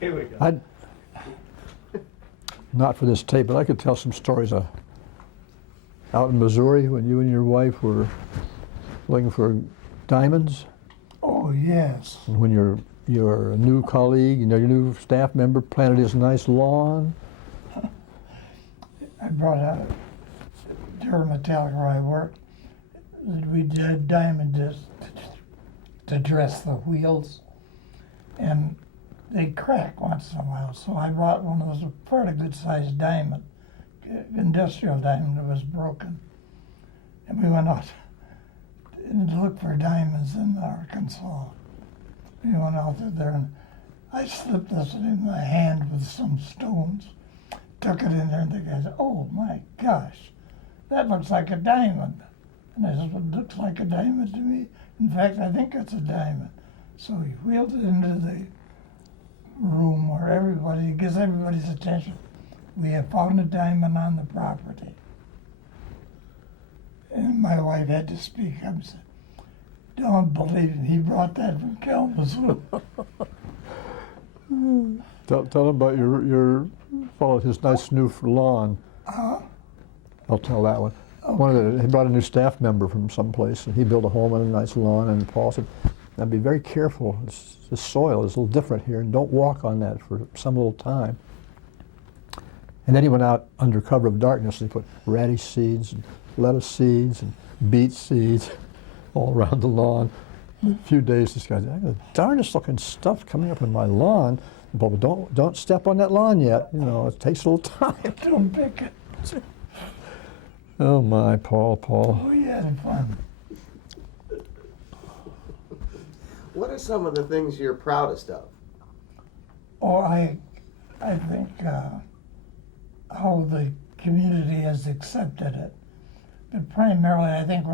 Here we go. I'd, not for this tape, but I could tell some stories out in Missouri when you and your wife were looking for diamonds, Oh, yes. and when your new colleague, your new staff member planted his nice lawn. I brought out Durham Metallic where I worked. We did diamond to dress the wheels, and they crack once in a while. So I brought one of those fairly good-sized diamond, industrial diamond that was broken, and we went out and looked for diamonds in Arkansas. We went out there and I slipped this in my hand with some stones, took it in there, and the guy said, "Oh my gosh, that looks like a diamond." And I said, "Well, it looks like a diamond to me. In fact, I think it's a diamond." So he wheeled it into the room where it gets everybody's attention. We have found a diamond on the property. And my wife had to speak up and said, "Don't believe it. He brought that from Kalamazoo." Tell him about your fellow, his nice new lawn. I'll tell that one. Okay. He brought a new staff member from someplace, and he built a home on a nice lawn, and Paul said, "Now be very careful. The soil is a little different here, and don't walk on that for some little time." And then he went out under cover of darkness, and he put radish seeds, and lettuce seeds, and beet seeds all around the lawn. A few days, this guy said, "I got the darndest looking stuff coming up in my lawn." And Paul, don't step on that lawn yet. It takes a little time. Don't pick it. Oh my, Paul. Oh, he had fun. What are some of the things you're proudest of? Oh, I think how the community has accepted it. But primarily, I think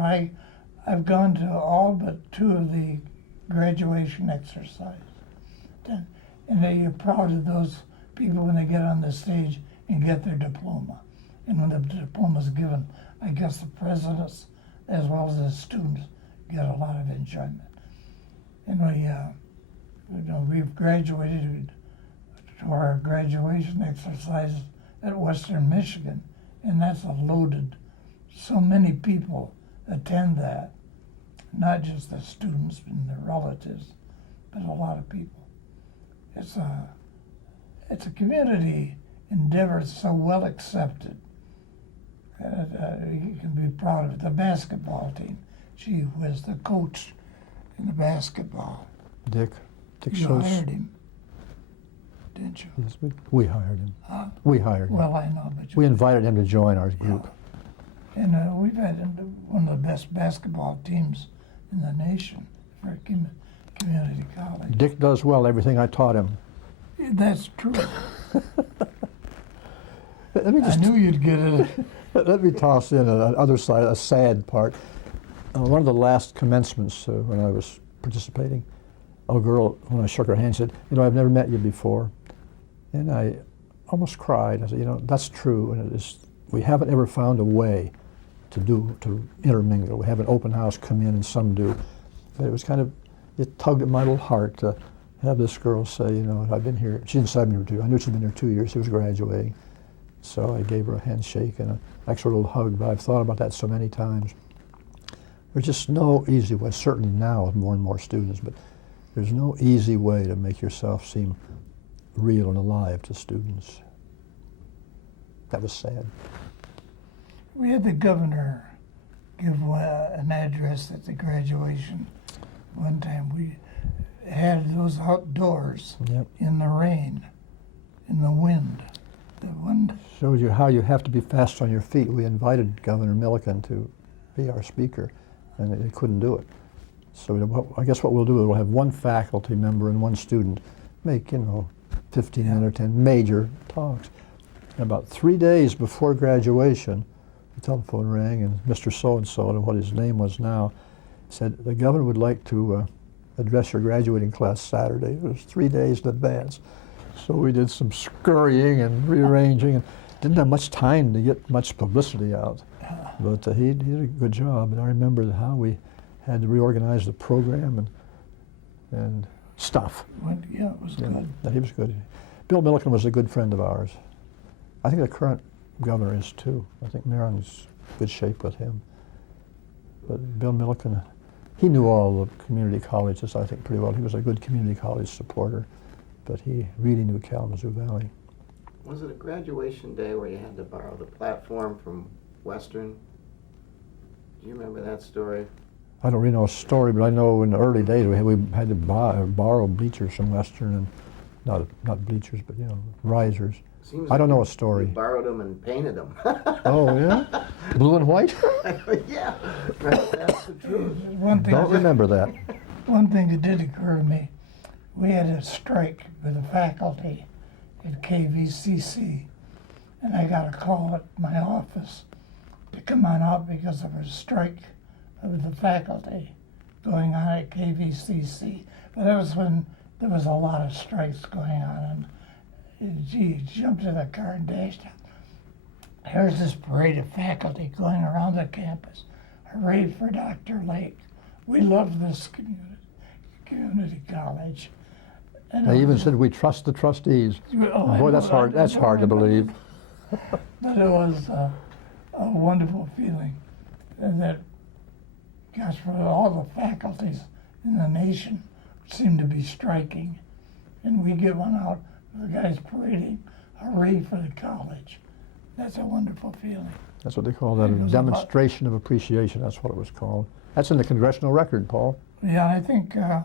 I've gone to all but 2 of the graduation exercises. And that you're proud of those people when they get on the stage and get their diploma. And when the diploma is given, I guess the presidents as well as the students get a lot of enjoyment. And we've graduated to our graduation exercise at Western Michigan, and that's a loaded. So many people attend that, not just the students and their relatives, but a lot of people. It's a community endeavor so well accepted. You can be proud of it. The basketball team, she was the coach in the basketball. Dick You shows. hired him, didn't you? Yes, we hired him. Huh? We hired him. Well, I know, but We invited him to join our group. And we've had one of the best basketball teams in the nation for community college. Dick does well everything I taught him. That's true. Let me I just knew you'd get it. let me toss in another side, a sad part. One of the last commencements when I was participating, a girl, when I shook her hand, said, "I've never met you before," and I almost cried. I said, "That's true, and we haven't ever found a way to intermingle. We have an open house come in, and some do, but it tugged at my little heart to have this girl say, I've been here." She didn't say I've been here 2. I knew she'd been here 2 years. She was graduating. So I gave her a handshake and an extra little hug, but I've thought about that so many times. There's just no easy way, certainly now with more and more students, but there's no easy way to make yourself seem real and alive to students. That was sad. We had the governor give an address at the graduation one time. We had those outdoors Yep. in the rain, in the wind. The wind. Shows you how you have to be fast on your feet. We invited Governor Milliken to be our speaker, and they couldn't do it. So I guess what we'll do is we'll have one faculty member and one student make, 15 or 10 major talks. And about 3 days before graduation, the telephone rang, and Mr. So-and-so, and what his name was now, said, "The governor would like to address your graduating class Saturday." It was 3 days in advance. So we did some scurrying and rearranging, and didn't have much time to get much publicity out. But he did a good job, and I remember how we had to reorganize the program and stuff. Yeah, it was good. Yeah, he was good. Bill Milliken was a good friend of ours. I think the current governor is too. I think Maryland's in good shape with him. But Bill Milliken, he knew all the community colleges, I think, pretty well. He was a good community college supporter, but he really knew Kalamazoo Valley. Was it a graduation day where you had to borrow the platform from Western? Do you remember that story? I don't really know a story, but I know in the early days we had to borrow bleachers from Western, and not bleachers, but risers. Seems I don't like know a story. You borrowed them and painted them. Oh yeah, blue and white. Yeah, right, that's the truth. One thing Don't remember that. One thing that did occur to me, we had a strike with the faculty at KVCC, and I got a call at my office to come on out because of a strike with the faculty going on at KVCC. But that was when there was a lot of strikes going on, and gee, jumped in the car and dashed out. Here's this parade of faculty going around the campus. Hooray for Dr. Lake. We love this community college. And They even said we trust the trustees. Oh, Boy, that's hard. That's hard to believe. But it was a wonderful feeling. And that, gosh, for all the faculties in the nation seem to be striking. And we get one out, the guys parading, hooray for the college. That's a wonderful feeling. That's what they call that, a It was a lot- demonstration of appreciation. That's what it was called. That's in the congressional record, Paul. Yeah, I think, I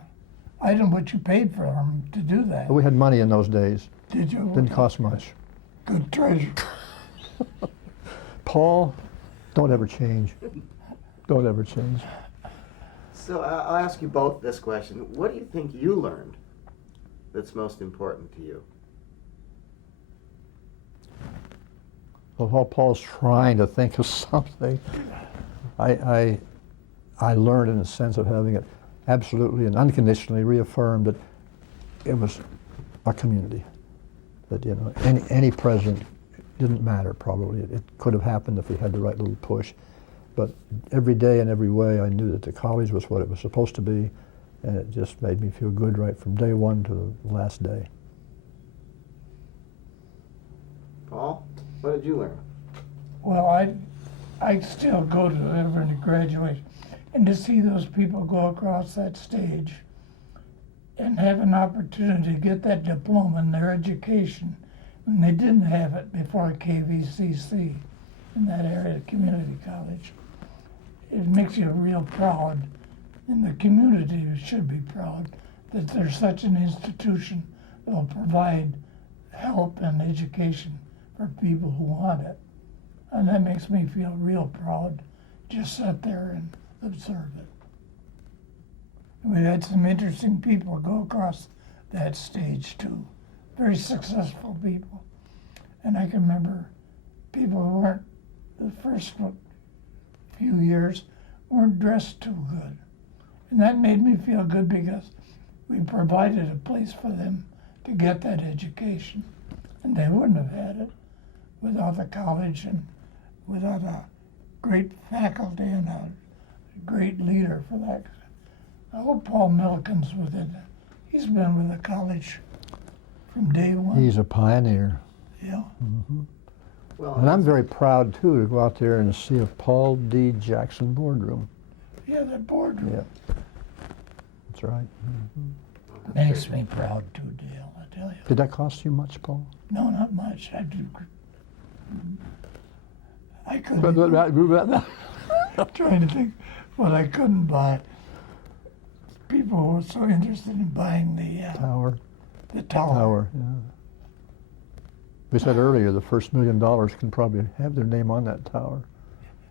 don't know what you paid for them to do that. But we had money in those days. Did you? Didn't cost much. Good treasure. Paul, don't ever change. Don't ever change. So I'll ask you both this question. What do you think you learned that's most important to you? Well, while Paul's trying to think of something, I learned in the sense of having it absolutely and unconditionally reaffirmed that it was a community. That any president didn't matter probably. It could have happened if he had the right little push. But every day and every way I knew that the college was what it was supposed to be, and it just made me feel good right from day one to the last day. Paul, what did you learn? Well, I still go to every graduation, and to see those people go across that stage and have an opportunity to get that diploma in their education when they didn't have it before KVCC in that area, community college. It makes you real proud, and the community should be proud that there's such an institution that will provide help and education for people who want it. And that makes me feel real proud. Just sit there and observe it. We had some interesting people go across that stage too. Very successful people. And I can remember people who weren't, the first few years, weren't dressed too good. And that made me feel good because we provided a place for them to get that education. And they wouldn't have had it without the college and without a great faculty and a great leader for that. I hope Paul Milliken's with it. He's been with the college from day one. He's a pioneer. Yeah. Well, And I'm very proud, too, to go out there and see a Paul D. Jackson boardroom. Yeah, that boardroom. Yeah. That's right. Makes me proud too, Dale, I tell you. Did that cost you much, Paul? No, not much. I couldn't. I'm trying to think what I couldn't buy. People were so interested in buying Tower. the tower. Tower, yeah. We said earlier the first $1 million can probably have their name on that tower.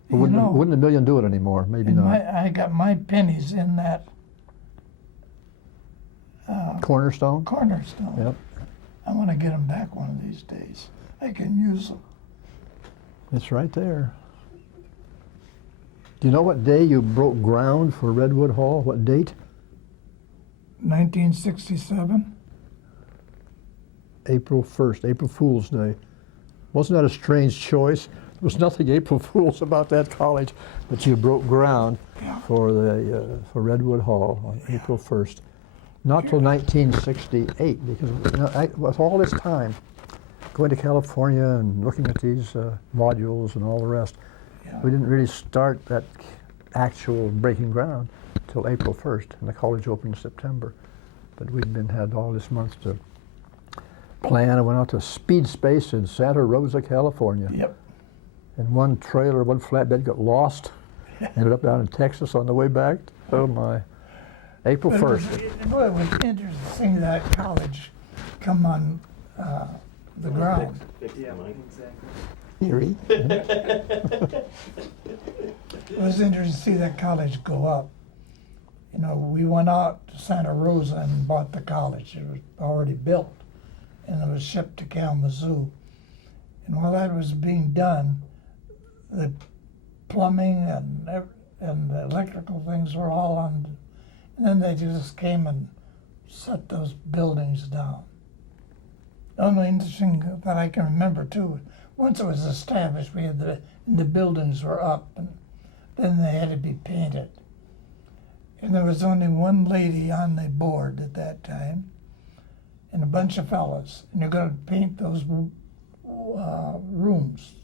But You wouldn't, know, wouldn't a million do it anymore? Maybe and not. I got my pennies in that Cornerstone? cornerstone. Yep. I want to get them back one of these days. I can use them. It's right there. Do you know what day you broke ground for Redwood Hall? What date? 1967. April 1st, April Fool's Day. Wasn't that a strange choice? There was nothing April Fool's about that college, but you broke ground Yeah. for Redwood Hall on April 1st. Not till 1968, because with all this time, going to California and looking at these modules and all the rest, Yeah. we didn't really start that actual breaking ground till April 1st, and the college opened in September. But we'd had all this month to plan. I went out to Speed Space in Santa Rosa, California. Yep. And one trailer, one flatbed got lost. Ended up down in Texas on the way back. Oh my. April But 1st. it was interesting to see that college come on the ground. Fix the mic. exactly. Erie. It was interesting to see that college go up. You know, we went out to Santa Rosa and bought the college. It was already built, and it was shipped to Kalamazoo. And while that was being done, the plumbing and the electrical things were all on. And then they just came and shut those buildings down. The only interesting that I can remember too, once it was established, we had the buildings were up, and then they had to be painted. And there was only one lady on the board at that time, and a bunch of fellas, and you're going to paint those rooms.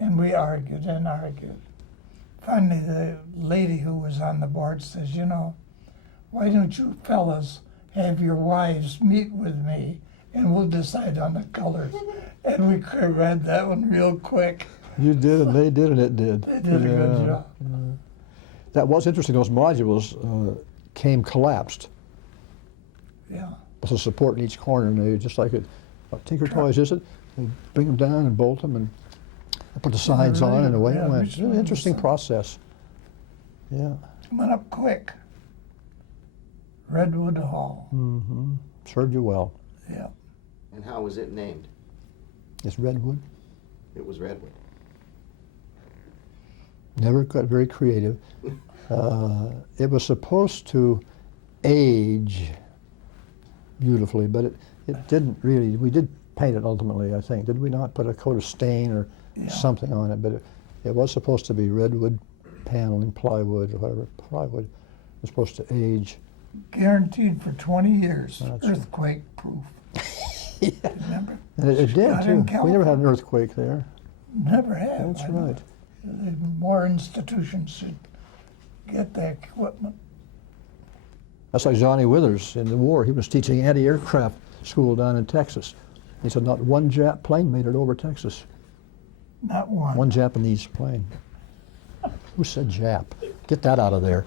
And we argued and argued. Finally, the lady who was on the board says, you know, why don't you fellas have your wives meet with me and we'll decide on the colors. And we read that one real quick. You did, and they did, and it did. They did a good job. That was interesting. Those modules came collapsed Yeah. with a support in each corner, and they just like Tinker Toys, is it? They bring them down and bolt them and put the sides on, and away it went. which Really one interesting was that? process. Yeah. Went up quick. Redwood Hall. Mm-hmm. Served you well. Yeah. And how was it named? It's Redwood. It was Redwood. Never got very creative. It was supposed to age beautifully, but it didn't really. We did paint it ultimately, I think. Did we not put a coat of stain or Yeah. something on it? But it was supposed to be redwood paneling, plywood, or whatever. Plywood was supposed to age. Guaranteed for 20 years. That's right. Earthquake proof. Yeah. Remember? And it did, Not in too. We never had an earthquake there. Never have. That's I know. right. More institutions should get that equipment. That's like Johnny Withers in the war. He was teaching anti-aircraft school down in Texas. He said not one Jap plane made it over Texas. Not one. One Japanese plane. Who said Jap? Get that out of there.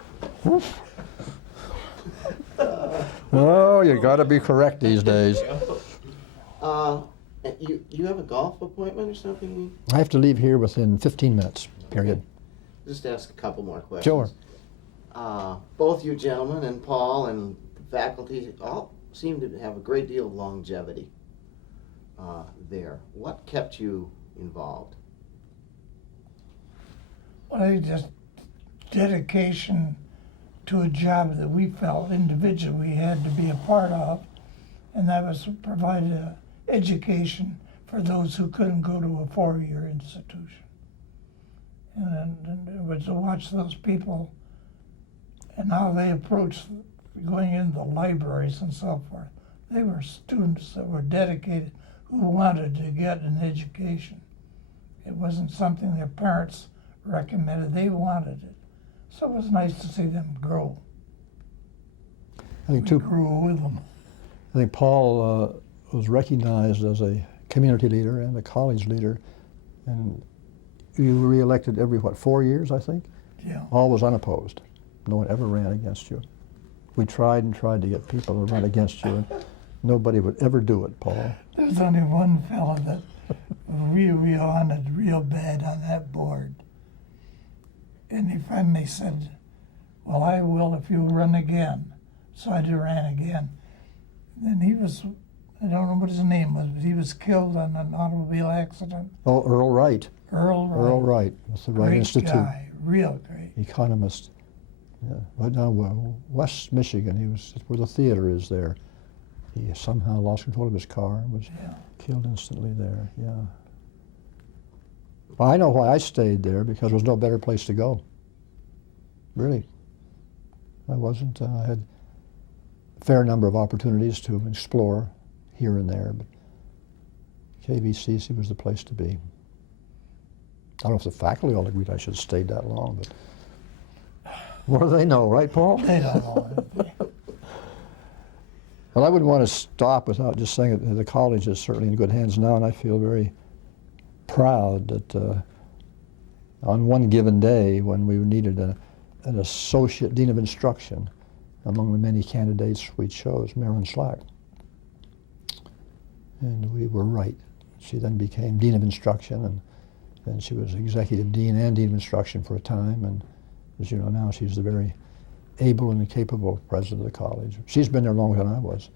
Oh, you got to be correct these days. You have a golf appointment or something? I have to leave here within 15 minutes, period. Just ask a couple more questions. Sure. Both you gentlemen and Paul and the faculty all seem to have a great deal of longevity there. What kept you involved? Well, just dedication to a job that we felt individually we had to be a part of, and that was to provide education for those who couldn't go to a four-year institution. And it was to watch those people and how they approached going into the libraries and so forth. They were students that were dedicated who wanted to get an education. It wasn't something their parents recommended, they wanted it. So it was nice to see them grow. I think, We too, grew with them. I think Paul was recognized as a community leader and a college leader, and you were reelected every, 4 years, I think? Yeah. All was unopposed. No one ever ran against you. We tried and tried to get people to run against you, and nobody would ever do it, Paul. There was only one fellow that we wanted real bad on that board. And he finally said, well, I will if you run again. So I ran again. And he was, I don't know what his name was, but he was killed in an automobile accident. Oh, Earl Wright. Earl Wright. Earl Wright. That's the Wright Great Institute. guy, real great. Economist. Yeah, right down West Michigan. He was where the theater is there. He somehow lost control of his car and was Yeah. killed instantly there. Yeah. Well, I know why I stayed there, because there was no better place to go. Really. I wasn't. I had fair number of opportunities to explore here and there, but KVCC was the place to be. I don't know if the faculty all agreed I should have stayed that long, but what do they know, right, Paul? They don't know anything. Well, I wouldn't want to stop without just saying that the college is certainly in good hands now, and I feel very proud that on one given day when we needed an associate dean of instruction among the many candidates we chose, Marilyn Slack. And we were right. She then became dean of instruction, and then she was executive dean and dean of instruction for a time, and as you know now, she's the very able and capable president of the college. She's been there longer than I was.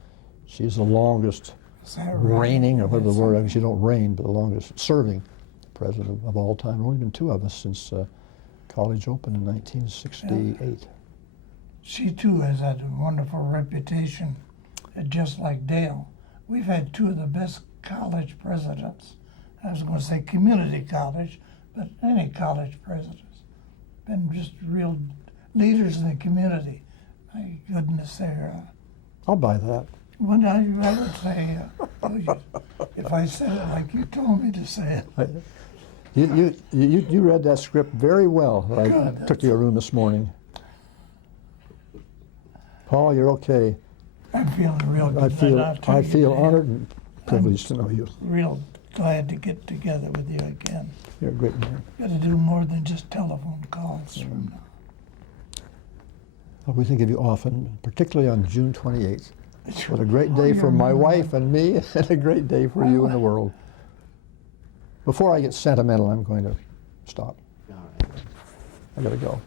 She's the longest Is that right? reigning, or whatever the Yes. word, I guess you don't reign, but the longest serving president of all time. There have only been two of us since college opened in 1968. She too has had a wonderful reputation, just like Dale. We've had two of the best college presidents. I was going to say community college, but any college presidents. Been just real leaders in the community. My goodness, they're. I'll buy that. When I would say, if I said it like you told me to say it. You read that script very well that I Good. took to your room this morning. Paul, you're okay. I'm feeling real good. I feel I'll tell you, Dale, honored and privileged to know you. Real glad to get together with you again. You're a great man. Got to do more than just telephone calls from now. We think of you often, particularly on June 28th. What a great Oh, day you for my remember wife and me, and a great day for you and the world. Before I get sentimental, I'm going to stop. All right. I gotta go.